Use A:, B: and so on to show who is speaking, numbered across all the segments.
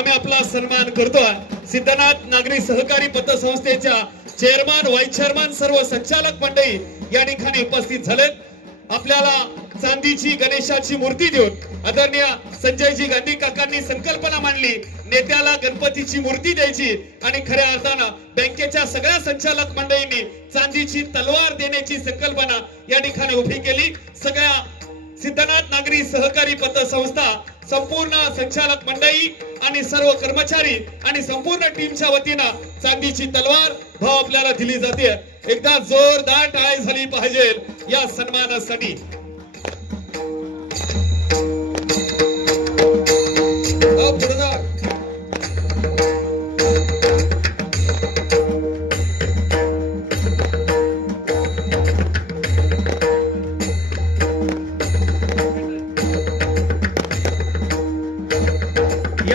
A: आम्ही आपला सन्मान करतो. सिद्धनाथ नागरी सहकारी पतसंस्थेच्या चेअरमन व्हाईस चेअरमन सर्व संचालक मंडळी या ठिकाणी उपस्थित झालेत. आपल्याला चांदीची गणेशाची मूर्ती देऊन आदरणीय संजयजी गांधी काकांनी संकल्पना मांडली. नेत्याला गणपतीची मूर्ती द्यायची. आणि खऱ्या अर्थानं बँकेच्या सगळ्या संचालक मंडळींनी चांदीची तलवार देण्याची संकल्पना या ठिकाणी उभी केली. सगळ्या सिद्धनाथ नागरी सहकारी पतसंस्था संपूर्ण संचालक मंडळी आणि सर्व कर्मचारी आणि संपूर्ण टीमच्या वतीनं चांदीची तलवार भाव आपल्याला दिली जाते. एकदा जोरदार टाळी झाली पाहिजे या सन्मानासाठी.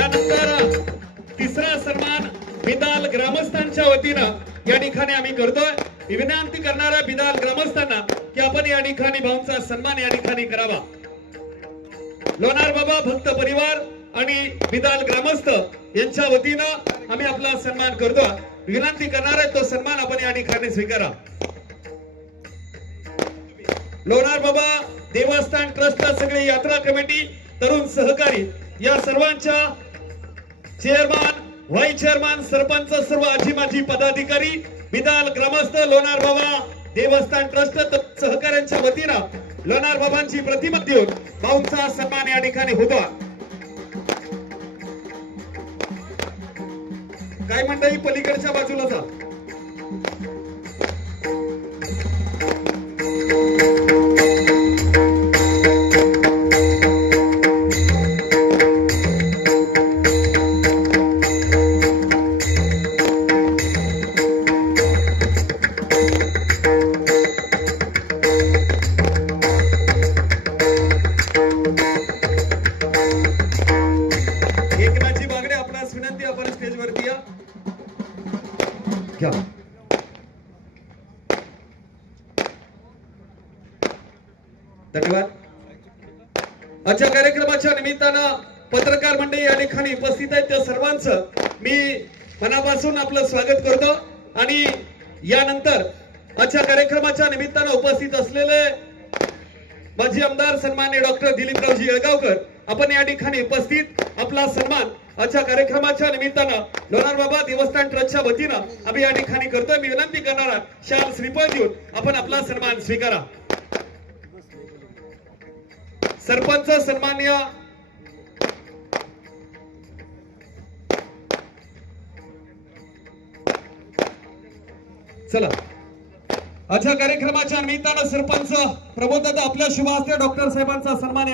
A: त्यानंतर तिसरा सन्मान बिदाल ग्रामस्थांच्या वतीनं या ठिकाणी आम्ही करतोय. विनंती करणाऱ्या बिदाल ग्रामस्थांना की आपण या ठिकाणी भाऊंचा सन्मान या ठिकाणी करावा. लोणार बाबा भक्त परिवार आणि बिदाल ग्रामस्थ यांच्या वतीनं आम्ही आपला सन्मान करतो विनंती करणार आहे तो सन्मान आपण या ठिकाणी स्वीकारा. लोणार बाबा देवस्थान ट्रस्ट सगळे यात्रा कमिटी तरुण सहकारी या सर्वांच्या चेअरमन व्हाईस चेअरमन सरपंच सर्व आजी माजी पदाधिकारी बिदाल ग्रामस्थ लोणार बाबा देवस्थान ट्रस्ट सहकाऱ्यांच्या वतीनं लोणार बाबांची प्रतिमा देऊन भाऊंचा सन्मान या ठिकाणी होतो. काय मंडळी पलीकडच्या बाजूला जा. घ्या. धन्यवाद. आजच्या कार्यक्रमाच्या निमित्तानं पत्रकार मंडळी या ठिकाणी उपस्थित आहेत. त्या सर्वांचं मी मनापासून आपलं स्वागत करतो आणि यानंतर आजच्या कार्यक्रमाच्या निमित्तानं उपस्थित असलेले माजी आमदार सन्मान्य डॉक्टर दिलीपरावजी येळगावकर आपण या ठिकाणी उपस्थित आपला सन्मान आजच्या कार्यक्रमाच्या निमित्तानं लोणार बाबा देवस्थान ट्रस्टच्या वतीनं आम्ही या ठिकाणी करतोय. मी विनंती करणार शाल श्रीफळ देऊन आपण आपला सन्मान स्वीकारा. सरपंच सन्मान्य चला. आजच्या कार्यक्रमाच्या निमित्तानं सरपंच प्रबोधता आपल्या शुभ हस्ते डॉक्टर साहेबांचा सन्मान